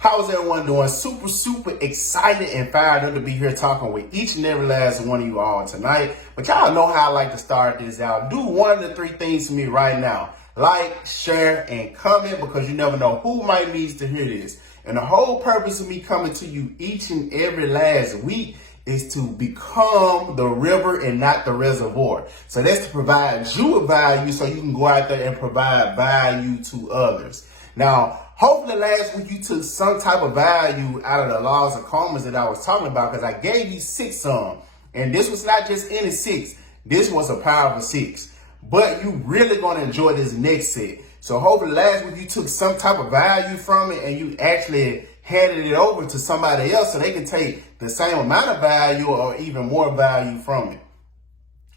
How's everyone doing? Super excited and fired up to be here talking with each and every last one of you all tonight. But y'all know how I like to start this out. Do one of the three things for me right now. Like, share, and comment, because you never know who might need to hear this. And the whole purpose of me coming to you each and every last week is to become the river and not the reservoir. So that's to provide you a value so you can go out there and provide value to others. Now, hopefully last week you took some type of value out of the laws of karma that I was talking about, because I gave you 6 some. And this was not just any 6. This was a powerful 6. But you really going to enjoy this next set. So hopefully last week you took some type of value from it and you actually handed it over to somebody else so they can take the same amount of value or even more value from it.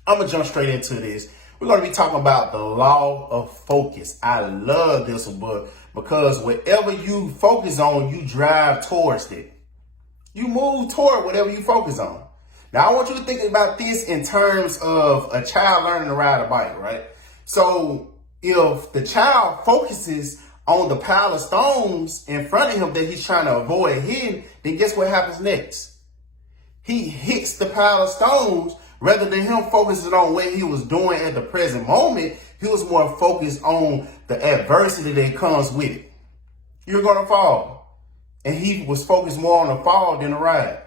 I'm going to jump straight into this. We're going to be talking about the law of focus. I love this one, because whatever you focus on, you drive towards it. You move toward whatever you focus on. Now, I want you to think about this in terms of a child learning to ride a bike, right? So if the child focuses on the pile of stones in front of him that he's trying to avoid hitting, then guess what happens next? He hits the pile of stones. Rather than him focusing on what he was doing at the present moment, he was more focused on the adversity that comes with it. You're going to fall. And he was focused more on the fall than the ride.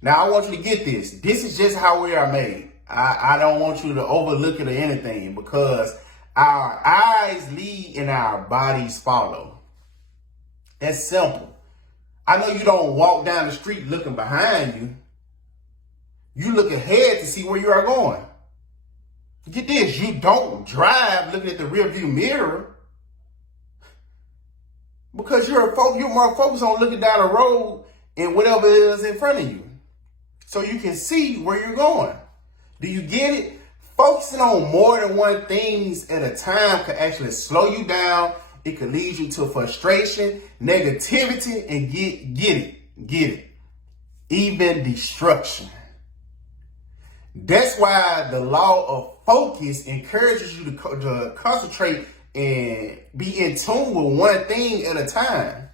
Now, I want you to get this. This is just how we are made. I don't want you to overlook it or anything, because our eyes lead and our bodies follow. That's simple. I know you don't walk down the street looking behind you. You look ahead to see where you are going. Get this, you don't drive looking at the rearview mirror, because you're more focused on looking down the road and whatever it is in front of you, so you can see where you're going. Do you get it? Focusing on more than one things at a time could actually slow you down. It could lead you to frustration, negativity, and get it, even destruction. That's why the law of focus encourages you to concentrate and be in tune with one thing at a time.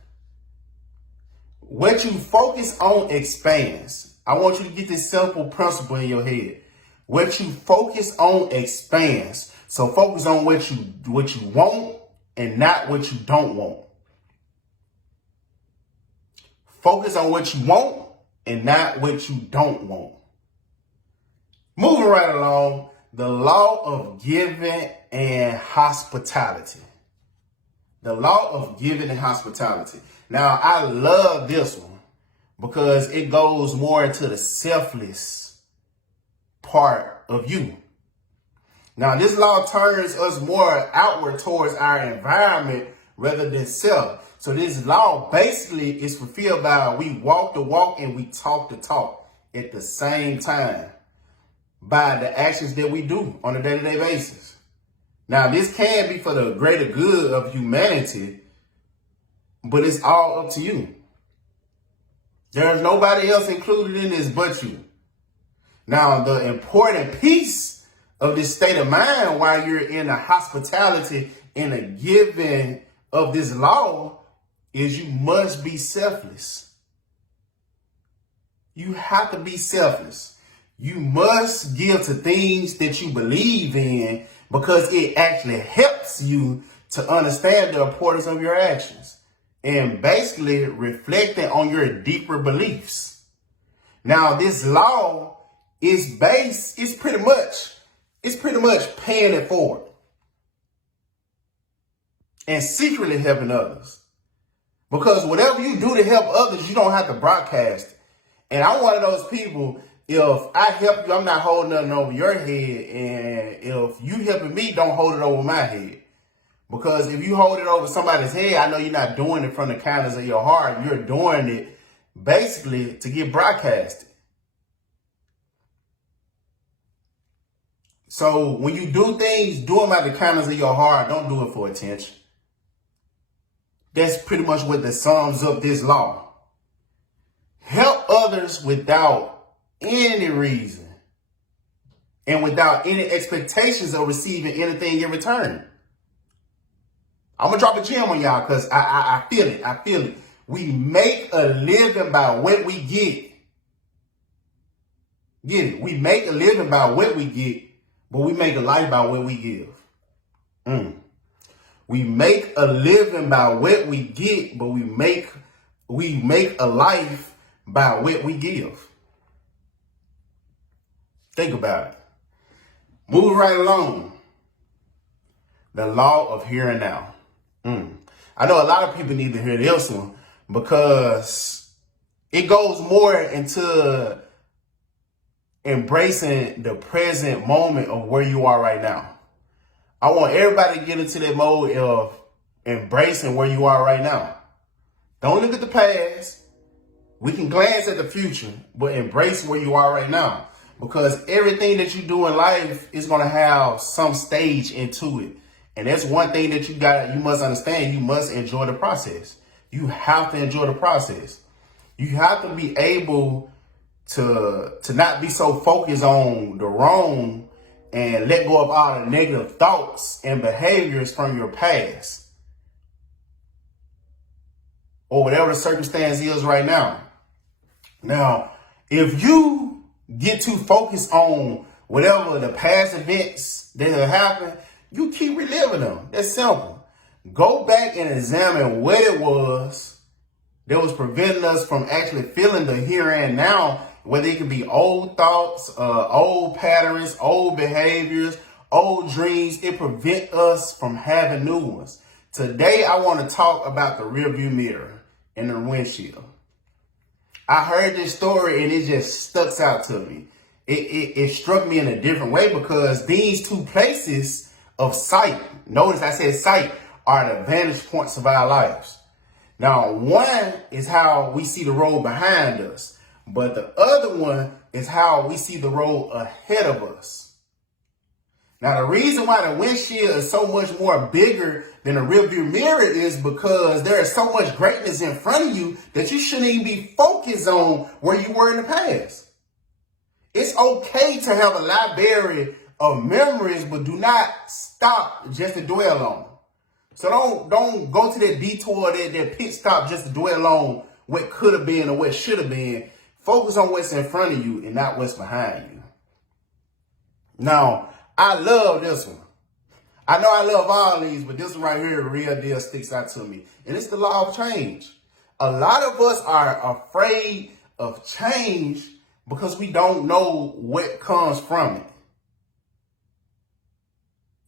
What you focus on expands. I want you to get this simple principle in your head. What you focus on expands. So focus on what you want and not what you don't want. Focus on what you want and not what you don't want. Moving right along, the law of giving and hospitality. The law of giving and hospitality. Now, I love this one because it goes more into the selfless part of you. Now, this law turns us more outward towards our environment rather than self. So this law basically is fulfilled by we walk the walk and we talk the talk at the same time, by the actions that we do on a day-to-day basis. Now, this can be for the greater good of humanity, but it's all up to you. There's nobody else included in this but you. Now, the important piece of this state of mind while you're in the hospitality and the giving of this law is you must be selfless. You have to be selfless. You must give to things that you believe in, because it actually helps you to understand the importance of your actions and basically reflecting on your deeper beliefs. Now, this law is pretty much paying it forward and secretly helping others. Because whatever you do to help others, you don't have to broadcast it. And I'm one of those people. If I help you, I'm not holding nothing over your head. And if you helping me, don't hold it over my head. Because if you hold it over somebody's head, I know you're not doing it from the kindness of your heart. You're doing it basically to get broadcasted. So when you do things, do them out of the kindness of your heart. Don't do it for attention. That's pretty much what that sums up this law. Help others without any reason and without any expectations of receiving anything in return. I'm gonna drop a gem on y'all because I feel it. We make a living by what we get. Get it? We make a living by what we get, but we make a life by what we give. We make a living by what we get, but we make a life by what we give. Think about it. Move right along. The law of here and now. I know a lot of people need to hear this one because it goes more into embracing the present moment of where you are right now. I want everybody to get into that mode of embracing where you are right now. Don't look at the past. We can glance at the future, but embrace where you are right now. Because everything that you do in life is going to have some stage into it. And that's one thing that you must understand. You must enjoy the process. You have to enjoy the process. You have to be able to not be so focused on the wrong and let go of all the negative thoughts and behaviors from your past or whatever the circumstance is right now. Now, if you get too focused on whatever the past events that have happened, you keep reliving them. That's simple. Go back and examine what it was that was preventing us from actually feeling the here and now, whether it could be old thoughts, old patterns, old behaviors, old dreams. It prevents us from having new ones. Today, I want to talk about the rearview mirror and the windshield. I heard this story and it just stuck out to me. It struck me in a different way because these two places of sight, notice I said sight, are the vantage points of our lives. Now, one is how we see the road behind us, but the other one is how we see the road ahead of us. Now, the reason why the windshield is so much more bigger than the rearview mirror is because there is so much greatness in front of you that you shouldn't even be focused on where you were in the past. It's okay to have a library of memories, but do not stop just to dwell on them. So don't go to that detour, that pit stop just to dwell on what could have been or what should have been. Focus on what's in front of you and not what's behind you. Now, I love this one. I know I love all these, but this one right here, real deal, sticks out to me. And it's the law of change. A lot of us are afraid of change because we don't know what comes from it.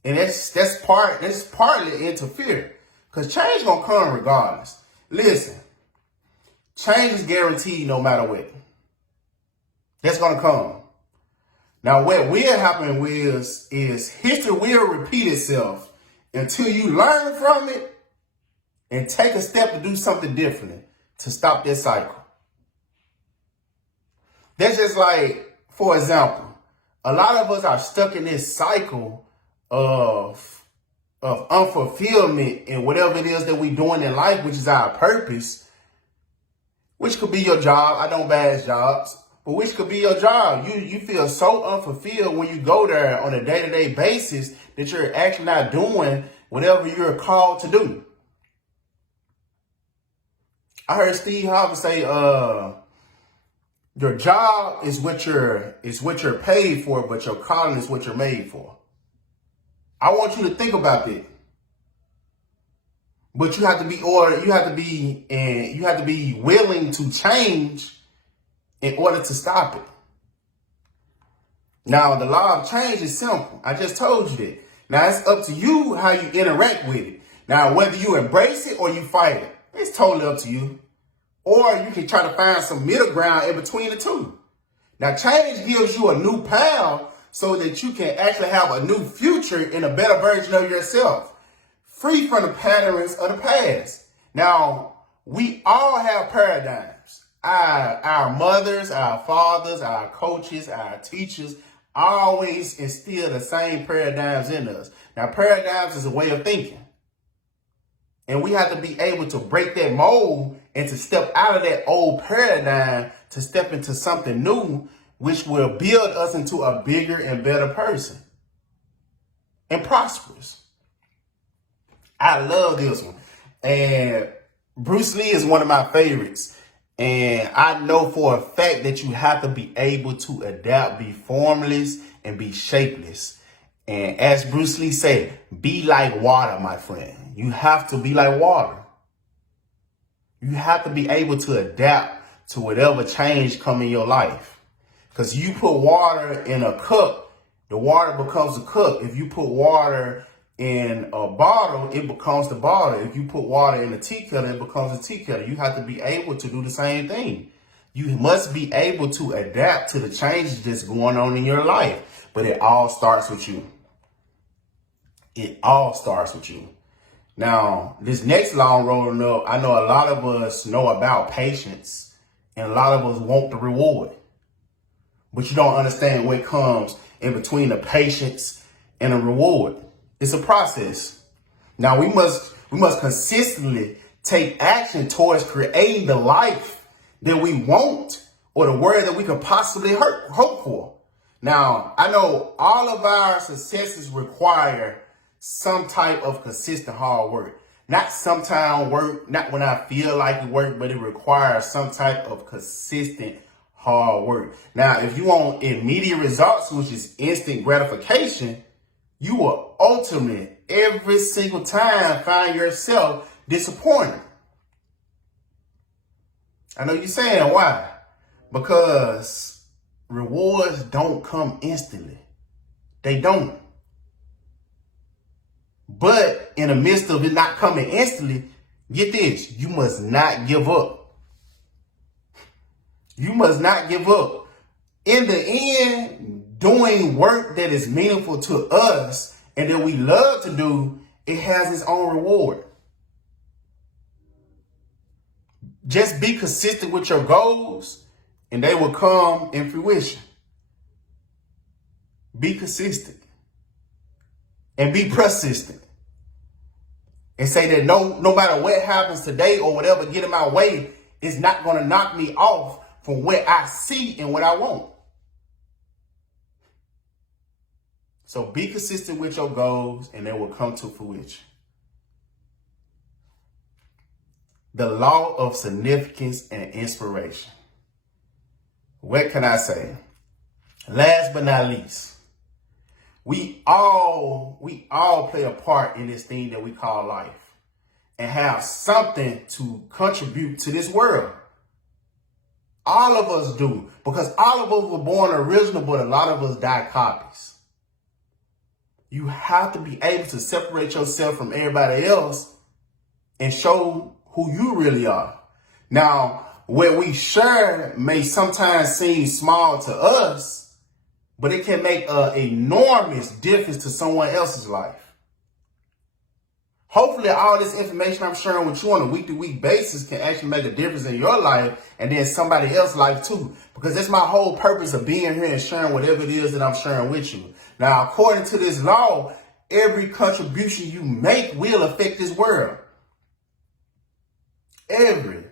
And that's partly into fear. Because change gonna come regardless. Listen, change is guaranteed no matter what. That's gonna come. Now, what will happen is history will repeat itself until you learn from it and take a step to do something different to stop that cycle. That's just like, for example, a lot of us are stuck in this cycle of unfulfillment in whatever it is that we're doing in life, which is our purpose, which could be your job. I don't bash jobs. But which could be your job. You feel so unfulfilled when you go there on a day-to-day basis that you're actually not doing whatever you're called to do. I heard Steve Harvey say, your job is what you're paid for, but your calling is what you're made for. I want you to think about that. But you have to be willing to change in order to stop it. Now, the law of change is simple. I just told you that. Now, it's up to you how you interact with it. Now, whether you embrace it or you fight it, it's totally up to you. Or you can try to find some middle ground in between the two. Now, change gives you a new path so that you can actually have a new future and a better version of yourself, free from the patterns of the past. Now, we all have paradigms. Our mothers, our fathers, our coaches, our teachers always instill the same paradigms in us. Now, paradigms is a way of thinking. And we have to be able to break that mold and to step out of that old paradigm to step into something new, which will build us into a bigger and better person and prosperous. I love this one. And Bruce Lee is one of my favorites. And I know for a fact that you have to be able to adapt, be formless, and be shapeless. And as Bruce Lee said, be like water, my friend. You have to be like water. You have to be able to adapt to whatever change come in your life. Because you put water in a cup, the water becomes a cup. If you put water in a bottle, it becomes the bottle. If you put water in a tea kettle, it becomes a tea kettle. You have to be able to do the same thing. You must be able to adapt to the changes that's going on in your life. But it all starts with you. It all starts with you. Now, this next long rolling up, I know a lot of us know about patience and a lot of us want the reward. But you don't understand what comes in between the patience and the reward. It's a process. Now we must consistently take action towards creating the life that we want or the world that we could possibly hope for. Now, I know all of our successes require some type of consistent hard work. Not sometime work, not when I feel like it work, but it requires some type of consistent hard work. Now, if you want immediate results, which is instant gratification, you will ultimately every single time find yourself disappointed. I know you're saying why? Because rewards don't come instantly. They don't. But in the midst of it not coming instantly, get this, you must not give up. You must not give up. In the end, doing work that is meaningful to us and that we love to do, it has its own reward. Just be consistent with your goals and they will come in fruition. Be consistent and be persistent. And say that no matter what happens today or whatever get in my way, it's not going to knock me off from what I see and what I want. So be consistent with your goals and they will come to fruition. The law of significance and inspiration. What can I say? Last but not least, we all play a part in this thing that we call life and have something to contribute to this world. All of us do, because all of us were born original, but a lot of us die copies. You have to be able to separate yourself from everybody else and show who you really are. Now, what we share may sometimes seem small to us, but it can make an enormous difference to someone else's life. Hopefully, all this information I'm sharing with you on a week-to-week basis can actually make a difference in your life and then somebody else's life too. Because that's my whole purpose of being here and sharing whatever it is that I'm sharing with you. Now, according to this law, every contribution you make will affect this world. Every.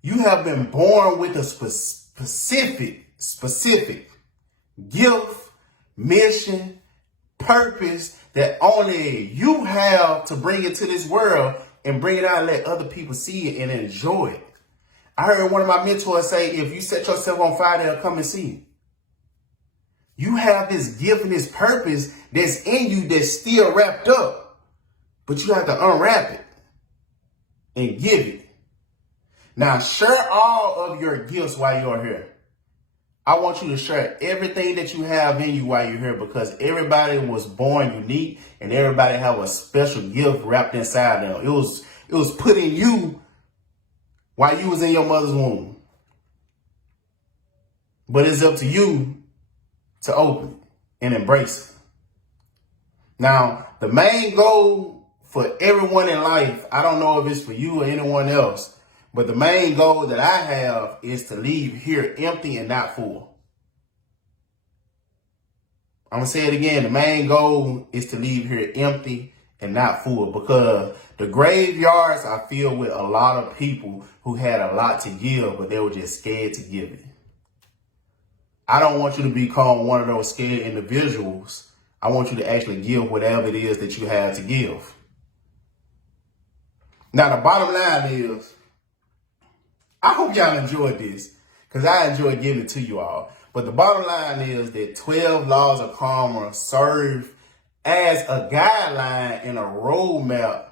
You have been born with a specific gift, mission, purpose that only you have to bring it to this world and bring it out and let other people see it and enjoy it. I heard one of my mentors say, if you set yourself on fire, they'll come and see it. You have this gift and this purpose that's in you that's still wrapped up, but you have to unwrap it and give it. Now, share all of your gifts while you're here. I want you to share everything that you have in you while you're here, because everybody was born unique and everybody have a special gift wrapped inside them. It was put in you while you was in your mother's womb. But it's up to you to open it and embrace it. Now, the main goal for everyone in life, I don't know if it's for you or anyone else, but the main goal that I have is to leave here empty and not full. I'm going to say it again. The main goal is to leave here empty and not full, because the graveyards are filled with a lot of people who had a lot to give, but they were just scared to give it. I don't want you to become one of those scared individuals. I want you to actually give whatever it is that you have to give. Now, the bottom line is, I hope y'all enjoyed this because I enjoy giving it to you all. But the bottom line is that 12 laws of karma serve as a guideline and a roadmap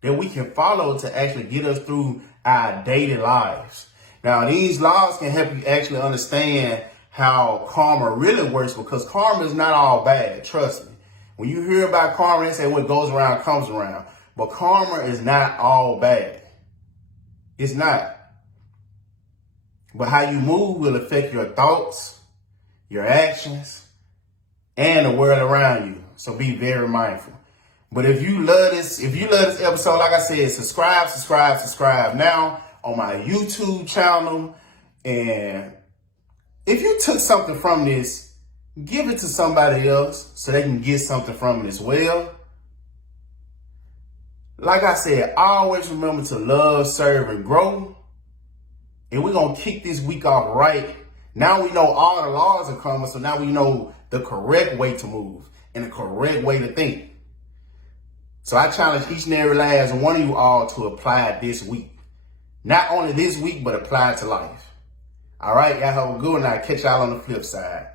that we can follow to actually get us through our daily lives. Now, these laws can help you actually understand how karma really works, because karma is not all bad. Trust me. When you hear about karma, they say what goes around comes around. But karma is not all bad. It's not. But how you move will affect your thoughts, your actions, and the world around you. So be very mindful. But if you love this episode, like I said, subscribe now on my YouTube channel. And if you took something from this, give it to somebody else so they can get something from it as well. Like I said, always remember to love, serve, and grow. And we're going to kick this week off right. Now we know all the laws are coming, so now we know the correct way to move and the correct way to think. So I challenge each and every last one of you all to apply it this week. Not only this week, but apply it to life. All right, y'all have a good one. I'll catch y'all on the flip side.